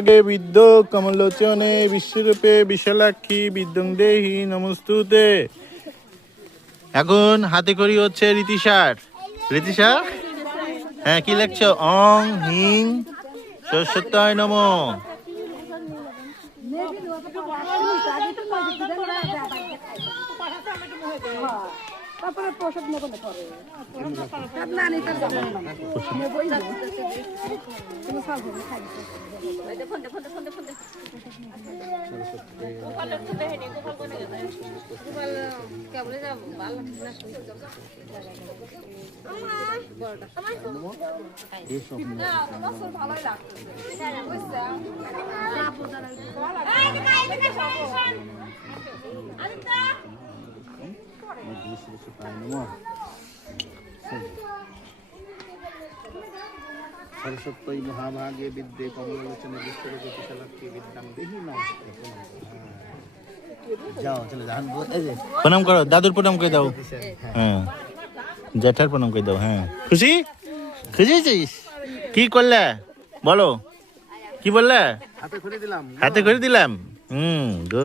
আগে বিদ্য কমলোচনে বিশ্বরূপে বিশালাক্ষী বিদ্যং দেহি নমস্তুতে। এখন হাতে করি হচ্ছে রীতিশার। রীতিশা, হ্যাঁ কি লেখছো? অং হিং সরস্বত্যায় নমঃ। তারপরে প্রসাদ নেবো না পরে না নেই তার নেবই না তুমি সব হবে খাই দেখুন দেখুন দেখুন দেখুন গোপাল একটু দেখেনি গোপাল কোনে গেছে গোপাল কেবলে যাব ভালো না বড়টা এই সব না তোমার সব ভালোই লাগছে বুঝছো আরিতা सरस्वती महाभागे विद्ये कमलोचने विश्वरूपे विशालाक्षी विद्यां देहि नमस्ते। যাও চলে যান এই যে প্রণাম করো, দাদুর প্রণাম করে দাও। হ্যাঁ জ্যাঠার প্রণাম করে দাও। হ্যাঁ খুশি খুশি হয়েছিস? কি করলে বলো, কি বললে? হাতে করে দিলাম। হাতে করে দিলাম।